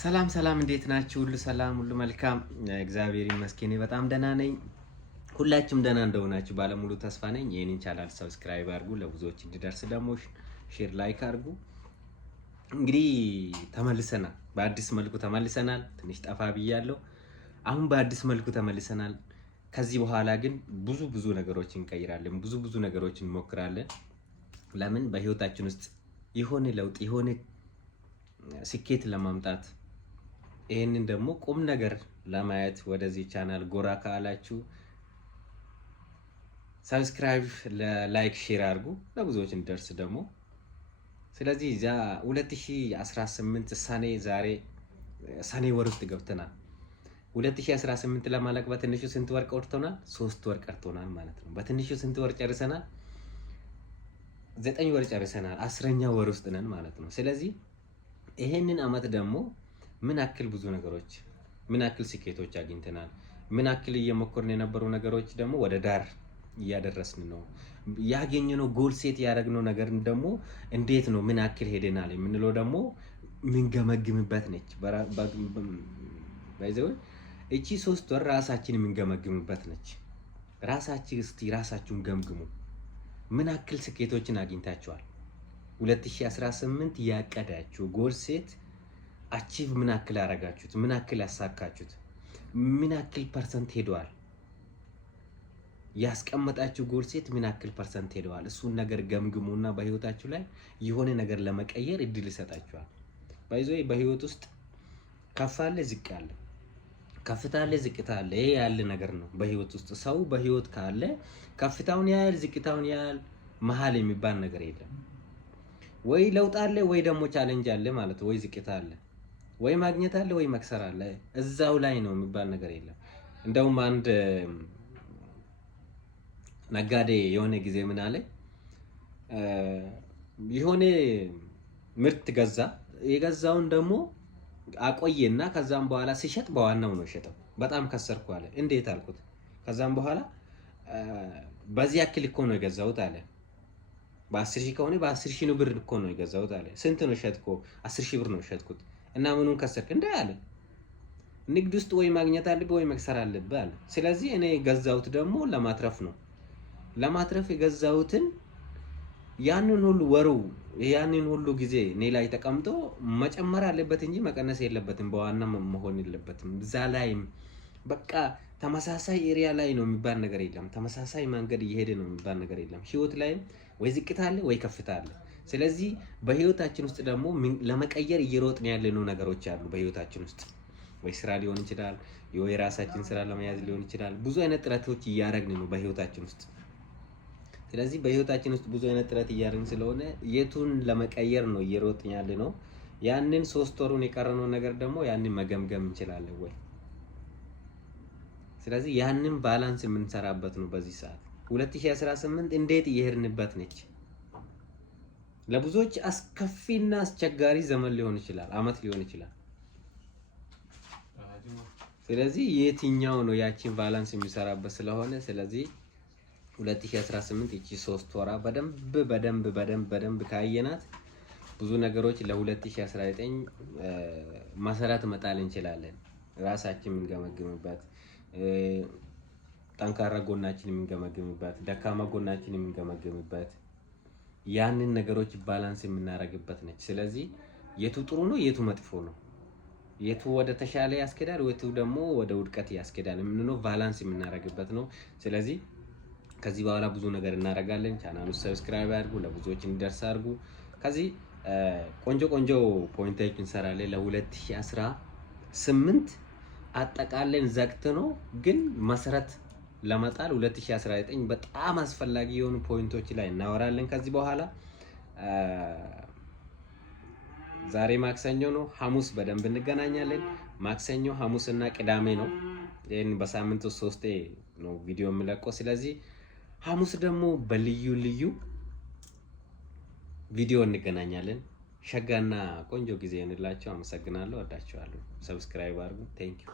ሰላም ሰላም፣ እንዴት ናችሁ? ሁሉ ሰላም፣ ሁሉ መልካም፣ እግዚአብሔር ይመስገን በጣም ደህና ነኝ። ሁላችሁም ደህና እንደሆናችሁ ባለሙሉ ተስፋ ነኝ። ይሄንን ቻናል ሰብስክራይብ አድርጉ፣ ለብዙዎች እንዲደርስ ደግሞ ሼር ላይክ አድርጉ። እንግዲህ ተመልሰናል፣ በአዲስ መልኩ ተመልሰናል። ትንሽ ጠፋ ብያለሁ፣ አሁን በአዲስ መልኩ ተመልሰናል። ከዚህ በኋላ ግን ብዙ ነገሮችን እንቀይራለን፣ ብዙ ነገሮችን እንሞክራለን። ለምን በህይወታችን ውስጥ የሆነ ለውጥ የሆነ ስኬት ለማምጣት ይሄንን ደግሞ ቁም ነገር ለማየት ወደዚህ ቻናል ጎራ ካላችሁ ሰብስክራይብ፣ ላይክ፣ ሼር አድርጉ ለብዙዎች እንዲደርስ ደግሞ። ስለዚህ እዛ 2018 ሰኔ ወር ውስጥ ገብተናል። 2018 ለማለቅ በትንሹ ስንት ወር ቀርቶናል? 3 ወር ቀርቶናል ማለት ነው። በትንሹ ስንት ወር ጨርሰናል? 9 ወር ጨርሰናል። 10ኛ ወር ውስጥ ነን ማለት ነው። ስለዚህ ይሄንን አመት ደግሞ ምን አክል ብዙ ነገሮች ምን አክል ስኬቶች አግኝተናል፣ ምን አክል እየሞከርን የነበሩ ነገሮች ደግሞ ወደ ዳር እያደረስን ነው። ያገኘነው ጎል ሴት ያደረግነው ነገር ደግሞ እንዴት ነው ምን አክል ሄደናል የምንለው ደግሞ ምን ገመግምበት ነች። ባይዘው እቺ 3 ወር ራሳችን የምንገመግምበት ነች። ራሳችሁን ገምግሙ። ምን አክል ስኬቶችን አግኝታችኋል? 2018 ያቀዳችሁ ጎል ሴት አቺቭ ምን አክል አረጋችሁት? ምን አክል ያሳካችሁት? ምን አክል ፐርሰንት ሄደዋል? ያስቀመጣችሁ ጎል ሴት ምን አክል ፐርሰንት ሄደዋል? እሱን ነገር ገምግሙና በህይወታችሁ ላይ የሆነ ነገር ለመቀየር እድል ይሰጣችኋል። ባይዘው በህይወት ውስጥ ከፍ አለ፣ ዝቅ አለ፣ ከፍታ አለ፣ ዝቅታ አለ። ይሄ ያለ ነገር ነው በህይወት ውስጥ። ሰው በህይወት ካለ ከፍታውን ያያል፣ ዝቅታውን ያያል። መሀል የሚባል ነገር የለም። ወይ ለውጥ አለ ወይ ደግሞ ቻሌንጅ አለ ማለት፣ ወይ ዝቅታ አለ፣ ወይ ማግኘት አለ ወይ መክሰር አለ። እዛው ላይ ነው የሚባል ነገር የለም። እንደውም አንድ ነጋዴ የሆነ ጊዜ ምን አለ፣ የሆነ ምርት ገዛ፣ የገዛውን ደግሞ አቆየና ከዛም በኋላ ሲሸጥ በዋናው ነው ሸጠው። በጣም ከሰርኩ አለ። እንዴት አልኩት። ከዛም በኋላ በዚህ ያክል እኮ ነው የገዛሁት አለ። በ10 ሺህ ከሆነ በ10 ሺህ ብር እኮ ነው የገዛሁት አለ። ስንት ነው ሸጥኮ? 10 ሺህ ብር ነው ሸጥኩት። እና ምኑን ከሰርክ እንደ አለ። ንግድ ውስጥ ወይ ማግኘት አለብህ ወይ መክሰር አለብህ አለ። ስለዚህ እኔ የገዛሁት ደግሞ ለማትረፍ ነው። ለማትረፍ የገዛሁትን ያንን ሁሉ ጊዜ እኔ ላይ ተቀምጦ መጨመር አለበት እንጂ መቀነስ የለበትም። በዋና መሆን የለበትም። እዛ ላይም በቃ ተመሳሳይ ኤሪያ ላይ ነው የሚባል ነገር የለም። ተመሳሳይ መንገድ እየሄደ ነው የሚባል ነገር የለም። ህይወት ላይም ወይ ዝቅታ አለ ወይ ከፍታ አለ። ስለዚህ በህይወታችን ውስጥ ደግሞ ለመቀየር እየሮጥን ያለነው ነገሮች አሉ። በህይወታችን ውስጥ ወይ ስራ ሊሆን ይችላል፣ ወይ ራሳችን ስራ ለመያዝ ሊሆን ይችላል። ብዙ አይነት ጥረቶች እያደረግን ነው በህይወታችን ውስጥ። ስለዚህ በህይወታችን ውስጥ ብዙ አይነት ጥረት እያደረግን ስለሆነ የቱን ለመቀየር ነው እየሮጥን ያለነው። ያንን 3 ወሩን የቀረነው ነገር ደግሞ ያንን መገምገም እንችላለን ወይ? ስለዚህ ያንን ባላንስ የምንሰራበት ነው በዚህ ሰዓት 2018 እንዴት እየሄድንበት ነች። ለብዙዎች አስከፊና አስቸጋሪ ዘመን ሊሆን ይችላል፣ አመት ሊሆን ይችላል። ስለዚህ የትኛው ነው ያቺን ባላንስ የሚሰራበት ስለሆነ ስለዚህ 2018 እቺ 3 ወራ በደንብ ካየናት ብዙ ነገሮች ለ2019 መሰረት መጣል እንችላለን። ራሳችን የምንገመግምበት፣ ጠንካራ ጎናችን የምንገመግምበት፣ ደካማ ጎናችን የምንገመግምበት፣ ያንን ነገሮች ባላንስ የምናደርግበት ነች። ስለዚህ የቱ ጥሩ ነው የቱ መጥፎ ነው፣ የቱ ወደ ተሻለ ያስኬዳል የቱ ደግሞ ወደ ውድቀት ያስኬዳል የምንለው ባላንስ የምናደርግበት ነው። ስለዚህ ከዚህ በኋላ ብዙ ነገር እናደርጋለን። ቻናሉን ሰብስክራይብ አድርጉ፣ ለብዙዎች እንዲደርስ አድርጉ። ከዚህ ቆንጆ ፖይንቶች እንሰራለን። ለ2018 አጠቃለን ዘግት ነው ግን መሰረት ለመጣል 2019 በጣም አስፈላጊ የሆኑ ፖይንቶች ላይ እናወራለን። ከዚህ በኋላ ዛሬ ማክሰኞ ነው፣ ሐሙስ በደንብ እንገናኛለን። ማክሰኞ፣ ሐሙስና ቅዳሜ ነው። ይሄን በሳምንት 3 ነው ቪዲዮ የምለቀው። ስለዚህ ሐሙስ ደግሞ በልዩ ቪዲዮ እንገናኛለን። ሸጋና ቆንጆ ጊዜ እንላችሁ። አመሰግናለሁ። ወዳችኋለሁ። ሰብስክራይብ አድርጉ። ቴንክ ዩ